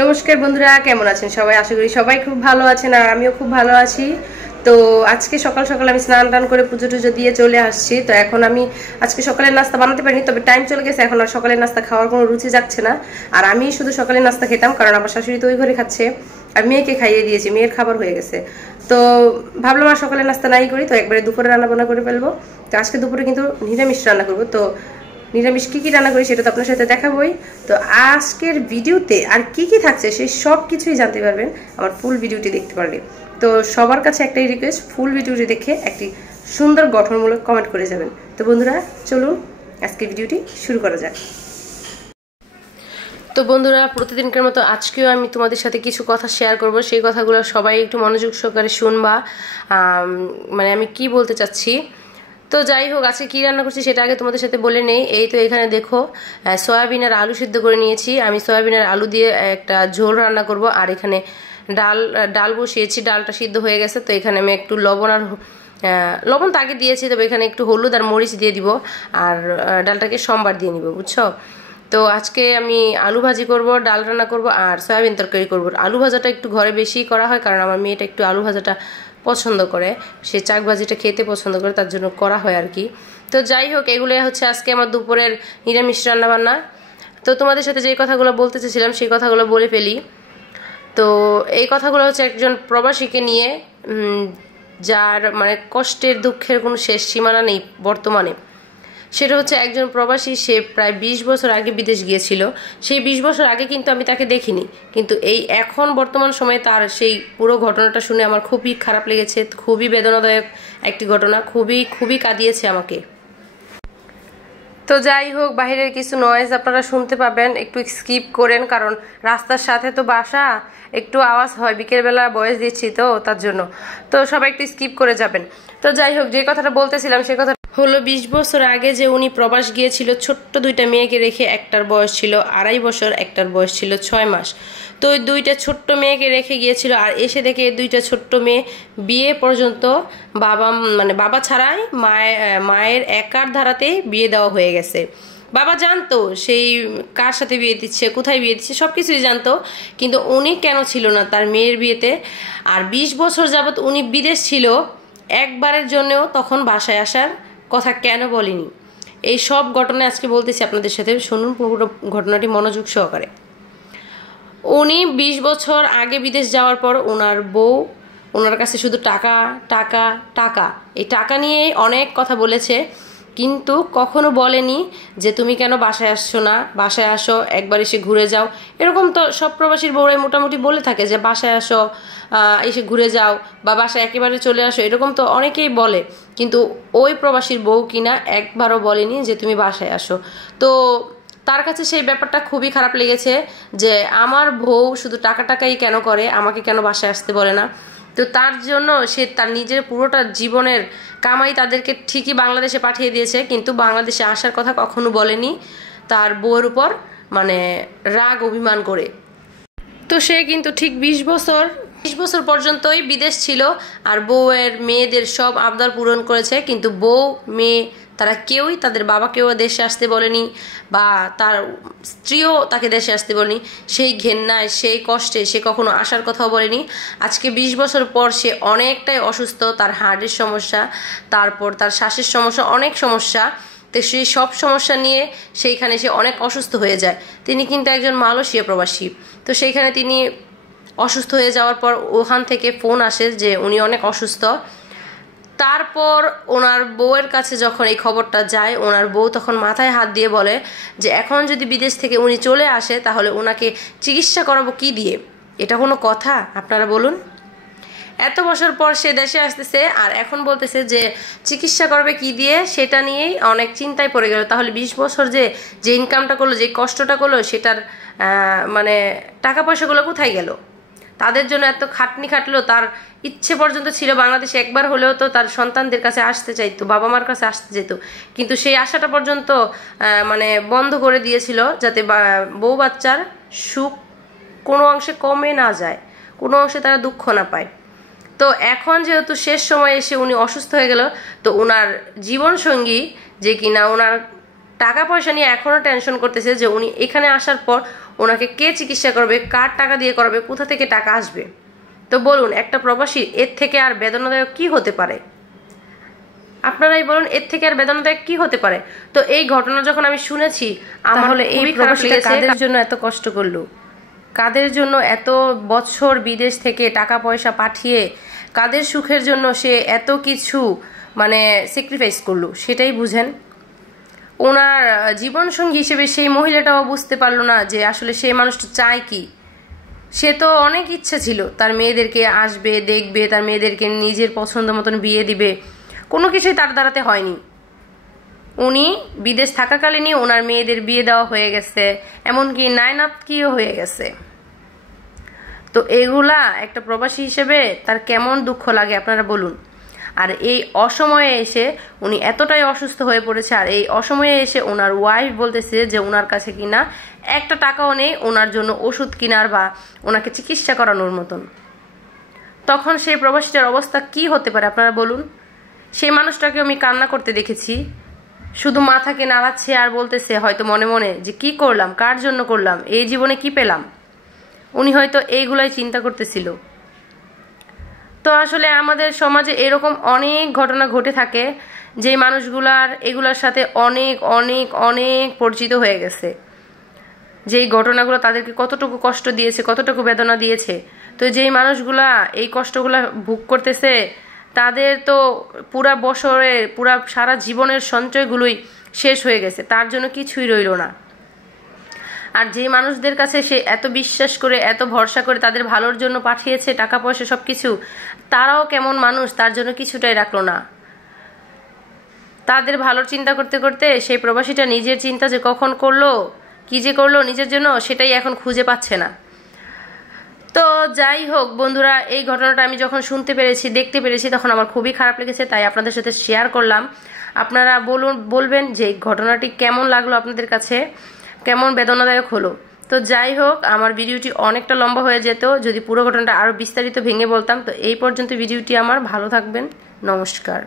নমস্কার বন্ধুরা, কেমন আছেন সবাই? আশা করি সবাই খুব ভালো আছেন আর আমিও খুব ভালো আছি। তো আজকে সকাল সকাল আমি স্নান টান করে পুজো টুজো দিয়ে চলে আসছি। তো এখন আমি আজকে সকালের নাস্তা বানাতে পারিনি, তবে টাইম চলে গেছে, এখন আর সকালের নাস্তা খাওয়ার কোনো রুচি যাচ্ছে না। আর আমি শুধু সকালের নাস্তা খেতাম, কারণ আমার শাশুড়ি তো ওই ঘরে খাচ্ছে আর মেয়েকে খাইয়ে দিয়েছি, মেয়ের খাবার হয়ে গেছে। তো ভাবলাম আর সকালের নাস্তা নাই করি, তো একবারে দুপুরে রান্না বান্না করে ফেলবো। তো আজকে দুপুরে কিন্তু নিরামিষ রান্না করবো। তো নিরামিষ কী কী রান্না করি সেটা তো আপনার সাথে দেখাবোই। তো আজকের ভিডিওতে আর কি কি থাকছে সেই সব কিছুই জানতে পারবেন আমার ফুল ভিডিওটি দেখতে পারলে। তো সবার কাছে একটাই রিকোয়েস্ট, ফুল ভিডিওটি দেখে একটি সুন্দর গঠনমূলক কমেন্ট করে যাবেন। তো বন্ধুরা চলুন আজকের ভিডিওটি শুরু করা যাক। তো বন্ধুরা, প্রতিদিনকার মতো আজকেও আমি তোমাদের সাথে কিছু কথা শেয়ার করব। সেই কথাগুলো সবাই একটু মনোযোগ সহকারে শুনবা। মানে আমি কি বলতে চাচ্ছি। তো যাই হোক, আজকে কী রান্না করছি সেটা আগে তোমাদের সাথে বলে নেই। এই তো এখানে দেখো, সয়াবিন আর আলু সিদ্ধ করে নিয়েছি। আমি সয়াবিন আর আলু দিয়ে একটা ঝোল রান্না করব। আর এখানে ডাল বসিয়েছি, ডালটা সিদ্ধ হয়ে গেছে। তো এখানে আমি একটু লবণ তো আগে দিয়েছি, তবে এখানে একটু হলুদ আর মরিচ দিয়ে দিব। আর ডালটাকে সোমবার দিয়ে নিব, বুঝছো? তো আজকে আমি আলু ভাজি করব, ডাল রান্না করব আর সয়াবিন তরকারি করব। আলু ভাজাটা একটু ঘরে বেশি করা হয়, কারণ আমার মেয়েটা একটু আলু ভাজাটা পছন্দ করে, সে চাক ভাজিটা খেতে পছন্দ করে, তার জন্য করা হয় আর কি। তো যাই হোক, এগুলো হচ্ছে আজকে আমার দুপুরের নিরামিষ রান্নাবান্না। তো তোমাদের সাথে যে কথাগুলো বলতে চেয়েছিলাম সেই কথাগুলো বলে ফেলি। তো এই কথাগুলো হচ্ছে একজন প্রবাসীকে নিয়ে, যার মানে কষ্টের দুঃখের কোনো শেষ সীমানা নেই বর্তমানে। সেটা হচ্ছে একজন প্রবাসী, সে প্রায় 20 বছর আগে বিদেশ গিয়েছিল। সেই 20 বছর আগে কিন্তু আমি তাকে দেখিনি, কিন্তু এই এখন বর্তমান সময়ে তার সেই পুরো ঘটনাটা শুনে আমার খুবই খারাপ লেগেছে। খুবই বেদনাদায়ক একটি ঘটনা, খুবই খুবই কাঁদিয়েছে আমাকে। তো যাই হোক, বাহিরের কিছু নয়েজ আপনারা শুনতে পাবেন, একটু স্কিপ করেন, কারণ রাস্তার সাথে তো বাসা, একটু আওয়াজ হয়। বিকেলবেলা বয়স দিচ্ছি তো তার জন্য, তো সবাই একটু স্কিপ করে যাবেন। তো যাই হোক, যে কথাটা বলতেছিলাম সে কথা হলো, 20 বছর আগে যে উনি প্রবাস গিয়েছিল ছোট্ট দুইটা মেয়েকে রেখে। একটার বয়স ছিল 2.5 বছর, একটার বয়স ছিল 6 মাস। তো ওই দুইটা ছোট্ট মেয়েকে রেখে গিয়েছিল। আর এসে দেখে দুইটা ছোট্ট মেয়ে বিয়ে পর্যন্ত বাবা ছাড়াই মায়ের একার ধারাতে বিয়ে দেওয়া হয়ে গেছে। বাবা জানতো সেই কার সাথে বিয়ে দিচ্ছে, কোথায় বিয়ে দিচ্ছে, সব কিছুই জানতো, কিন্তু উনি কেন ছিল না তার মেয়ের বিয়েতে। আর 20 বছর যাবৎ উনি বিদেশ ছিল, একবারের জন্যও তখন বাসায় আসার কথা কেন বলিনি। এই সব ঘটনা আজকে বলতেছি আপনাদের সাথে, শুনুন পুরো ঘটনাটি মনোযোগ সহকারে। উনি 20 বছর আগে বিদেশ যাওয়ার পর ওনার বউ ওনার কাছে শুধু টাকা টাকা টাকা, এই টাকা নিয়ে অনেক কথা বলেছে, কিন্তু কখনো বলেনি যে তুমি কেন বাসায় আসছো না, বাসায় আসো, একবার এসে ঘুরে যাও। এরকম তো সব প্রবাসীর বউরাই মোটামুটি বলে থাকে যে বাসায় আসো, এসে ঘুরে যাও, বা বাসায় একেবারে চলে আসো, এরকম তো অনেকেই বলে। কিন্তু ওই প্রবাসীর বউ কিনা একবারও বলেনি যে তুমি বাসায় আসো। তো তার কাছে সেই ব্যাপারটা খুবই খারাপ লেগেছে যে আমার বউ শুধু টাকাই কেন করে, আমাকে কেন বাসায় আসতে বলে না। তো তার জন্য সে তার নিজের পুরোটা জীবনের কামাই তাদেরকে ঠিকই বাংলাদেশে পাঠিয়ে দিয়েছে, কিন্তু বাংলাদেশে আসার কথা কখনো বলেনি তার বউয়ের উপর, মানে রাগ অভিমান করে। তো সে কিন্তু ঠিক 20 বছর পর্যন্তই বিদেশ ছিল, আর বউয়ের মেয়েদের সব আবদার পূরণ করেছে, কিন্তু বউ মেয়ে তারা কেউই তাদের বাবাকেও দেশে আসতে বলেনি, বা তার স্ত্রীও তাকে দেশে আসতে বলেনি। সেই ঘেন্নায়, সেই কষ্টে সে কখনো আসার কথাও বলেনি। আজকে 20 বছর পর সে অনেকটাই অসুস্থ, তার হার্টের সমস্যা, তারপর তার শ্বাসের সমস্যা, অনেক সমস্যা। তো সেই সব সমস্যা নিয়ে সেইখানে সে অনেক অসুস্থ হয়ে যায়। তিনি কিন্তু একজন মালয়েশিয়া প্রবাসী। তো সেইখানে তিনি অসুস্থ হয়ে যাওয়ার পর ওখান থেকে ফোন আসে যে উনি অনেক অসুস্থ। তারপর ওনার বউয়ের কাছে যখন এই খবরটা যায়, ওনার বউ তখন মাথায় হাত দিয়ে বলে যে এখন যদি বিদেশ থেকে উনি চলে আসে তাহলে ওনাকে চিকিৎসা করাবো কি দিয়ে? এটা কোনো কথা আপনারা বলুন? এত বছর পর সে দেশে আসতেছে আর এখন বলতেছে যে চিকিৎসা করবে কি দিয়ে, সেটা নিয়েই অনেক চিন্তায় পড়ে গেল। তাহলে 20 বছর যে ইনকামটা করলো, যে কষ্টটা করলো, সেটার মানে টাকা পয়সাগুলো কোথায় গেল? তাদের জন্য এত খাটনি খাটলো, তার ইচ্ছে পর্যন্ত ছিল বাংলাদেশে একবার হলেও তো তার সন্তানদের কাছে আসতে চাইতো, বাবা মার কাছে আসতে চাইতো, কিন্তু সেই আশাটা পর্যন্ত মানে বন্ধ করে দিয়েছিল, যাতে বউ বাচ্চার সুখ কোনো অংশে কমে না যায়, কোনো অংশে তারা দুঃখ না পায়। তো এখন যেহেতু শেষ সময় এসে উনি অসুস্থ হয়ে গেল, তো ওনার জীবনসঙ্গী যে কিনা ওনার টাকা পয়সা নিয়ে এখনো টেনশন করতেছে যে উনি এখানে আসার পর ওনাকে কে চিকিৎসা করবে, কার টাকা দিয়ে করাবে, কোথা থেকে টাকা আসবে। তো বলুন, একটা প্রবাসী এর থেকে আর বেদনাদায়ক কি হতে পারে? আপনারাই বলুন, এর থেকে আর বেদনাদায়ক কি হতে পারে? তো এই ঘটনা যখন আমি শুনেছি, আমার হলে এই প্রবাসীটা কাদের জন্য এত কষ্ট করলো, কাদের জন্য এত বছর বিদেশ থেকে টাকা পয়সা পাঠিয়ে কাদের সুখের জন্য সে এত কিছু মানে স্যাক্রিফাইস করলো, সেটাই বুঝেন। ওনার জীবনসঙ্গী হিসেবে সেই মহিলাটাও বুঝতে পারলো না যে আসলে সেই মানুষটা চায় কি। সে তো অনেক ইচ্ছা ছিল তার মেয়েদেরকে আসবে, দেখবে, তার মেয়েদেরকে নিজের পছন্দ মতন বিয়ে দিবে, কোনো কিছুই তার দ্বারাতে হয়নি। উনি বিদেশ থাকাকালীনই ওনার মেয়েদের বিয়ে দেওয়া হয়ে গেছে, এমনকি নায়নাতকিও হয়ে গেছে। তো এগুলা একটা প্রবাসী হিসেবে তার কেমন দুঃখ লাগে আপনারা বলুন। আর এই অসময়ে এসে উনি এতটাই অসুস্থ হয়ে পড়েছে, আর এই অসময়ে এসে ওনার ওয়াইফ বলতেছে যে ওনার কাছে কিনা একটা টাকাও নেই ওনার জন্য ওষুধ কেনার বা ওনাকে চিকিৎসা করানোর মতন। তখন সেই প্রবাসীটার অবস্থা কি হতে পারে আপনারা বলুন। সেই মানুষটাকে আমি কান্না করতে দেখেছি, শুধু মাথাকে নাড়াচ্ছে আর বলতেছে হয়তো মনে মনে যে কি করলাম, কার জন্য করলাম, এই জীবনে কি পেলাম। উনি হয়তো এইগুলাই চিন্তা করতেছিল। তো আসলে আমাদের সমাজে এরকম অনেক ঘটনা ঘটে থাকে, যে মানুষগুলার এগুলার সাথে অনেক অনেক অনেক পরিচিত হয়ে গেছে, যেই ঘটনাগুলো তাদেরকে কতটুকু কষ্ট দিয়েছে, কতটুকু বেদনা দিয়েছে। তো যেই মানুষগুলা এই কষ্টগুলা ভোগ করতেছে, তাদের তো পুরা বছরে পুরা সারা জীবনের সঞ্চয়গুলোই শেষ হয়ে গেছে, তার জন্য কিছুই রইল না। আর যে মানুষদের কাছে সে এত বিশ্বাস করে, এত ভরসা করে তাদের ভালোর জন্য পাঠিয়েছে টাকা পয়সা সবকিছু, তারাও কেমন মানুষ, তার জন্য কিছুটাই রাখলো না। তাদের ভালোর চিন্তা করতে করতে সেই প্রবাসীটা নিজের চিন্তা যে কখন করলো, কি যে করলো নিজের জন্য, সেটাই এখন খুঁজে পাচ্ছে না। তো যাই হোক বন্ধুরা, এই ঘটনাটা আমি যখন শুনতে পেরেছি, দেখতে পেরেছি, তখন আমার খুবই খারাপ লেগেছে, তাই আপনাদের সাথে শেয়ার করলাম। আপনারা বলবেন যে ঘটনাটি কেমন লাগলো আপনাদের কাছে, কেমন বেদনাদায়ক হলো। তো যাই হোক, আমার ভিডিওটি অনেকটা লম্বা হয়ে যেত যদি পুরো ঘটনাটা আরও বিস্তারিত ভেঙে বলতাম। তো এই পর্যন্ত ভিডিওটি আমার। ভালো থাকবেন, নমস্কার।